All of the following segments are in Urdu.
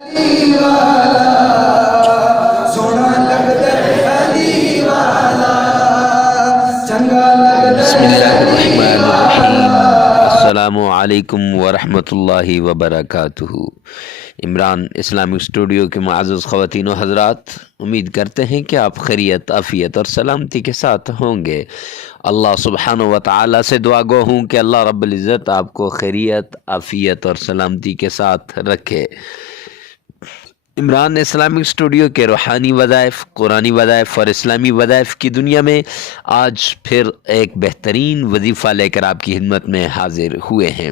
السلام علیکم ورحمۃ اللہ وبرکاتہ۔ عمران اسلامک اسٹوڈیو کے معزز خواتین و حضرات، امید کرتے ہیں کہ آپ خیریت، عافیت اور سلامتی کے ساتھ ہوں گے۔ اللہ سبحانہ و تعالی سے دعا گو ہوں کہ اللہ رب العزت آپ کو خیریت، عافیت اور سلامتی کے ساتھ رکھے۔ عمران اسلامک اسٹوڈیو کے روحانی وظائف، قرآنی وظائف اور اسلامی وظائف کی دنیا میں آج پھر ایک بہترین وظیفہ لے کر آپ کی خدمت میں حاضر ہوئے ہیں۔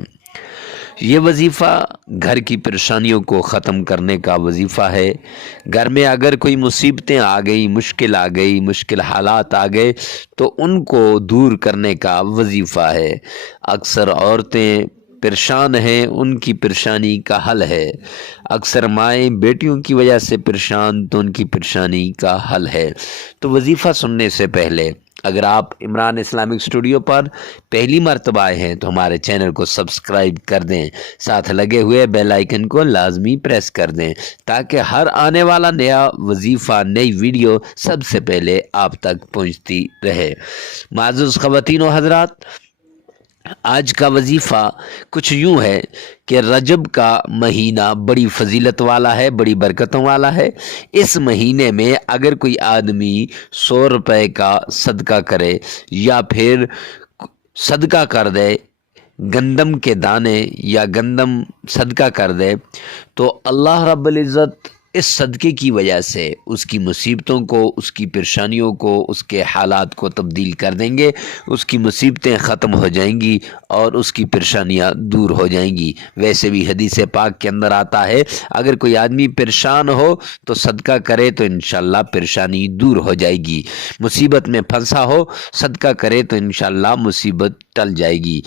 یہ وظیفہ گھر کی پریشانیوں کو ختم کرنے کا وظیفہ ہے۔ گھر میں اگر کوئی مصیبتیں آ گئی، مشکل حالات آ گئے تو ان کو دور کرنے کا وظیفہ ہے۔ اکثر عورتیں پریشان ہیں، ان کی پریشانی کا حل ہے۔ اکثر مائیں بیٹیوں کی وجہ سے پریشان، تو ان کی پریشانی کا حل ہے۔ تو وظیفہ سننے سے پہلے اگر آپ عمران اسلامک اسٹوڈیو پر پہلی مرتبہ آئے ہیں تو ہمارے چینل کو سبسکرائب کر دیں، ساتھ لگے ہوئے بیل آئیکن کو لازمی پریس کر دیں تاکہ ہر آنے والا نیا وظیفہ، نئی ویڈیو سب سے پہلے آپ تک پہنچتی رہے۔ معزز خواتین و حضرات، آج کا وظیفہ کچھ یوں ہے کہ رجب کا مہینہ بڑی فضیلت والا ہے، بڑی برکتوں والا ہے۔ اس مہینے میں اگر کوئی آدمی 100 روپے کا صدقہ کرے یا پھر صدقہ کر دے، گندم کے دانے یا گندم صدقہ کر دے، تو اللہ رب العزت اس صدقے کی وجہ سے اس کی مصیبتوں کو، اس کی پریشانیوں کو، اس کے حالات کو تبدیل کر دیں گے۔ اس کی مصیبتیں ختم ہو جائیں گی اور اس کی پریشانیاں دور ہو جائیں گی۔ ویسے بھی حدیث پاک کے اندر آتا ہے، اگر کوئی آدمی پریشان ہو تو صدقہ کرے تو انشاءاللہ پریشانی دور ہو جائے گی۔ مصیبت میں پھنسا ہو، صدقہ کرے تو انشاءاللہ مصیبت ٹل جائے گی۔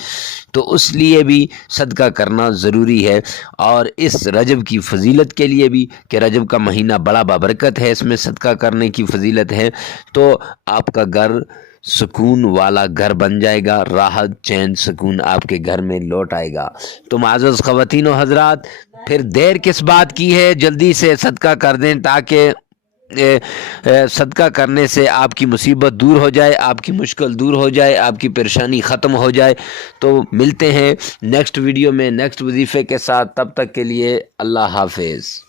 تو اس لیے بھی صدقہ کرنا ضروری ہے، اور اس رجب کی فضیلت کے لیے بھی کہ رجب کا مہینہ بڑا بابرکت ہے، اس میں صدقہ کرنے کی فضیلت ہے، تو آپ کا گھر سکون والا گھر بن جائے گا، راحت، چین، سکون آپ کے گھر میں لوٹ آئے گا۔ تو معزز خواتین و حضرات، پھر دیر کس بات کی ہے، جلدی سے صدقہ کر دیں تاکہ صدقہ کرنے سے آپ کی مصیبت دور ہو جائے، آپ کی مشکل دور ہو جائے، آپ کی پریشانی ختم ہو جائے۔ تو ملتے ہیں نیکسٹ ویڈیو میں نیکسٹ وظیفے کے ساتھ، تب تک کے لیے اللہ حافظ۔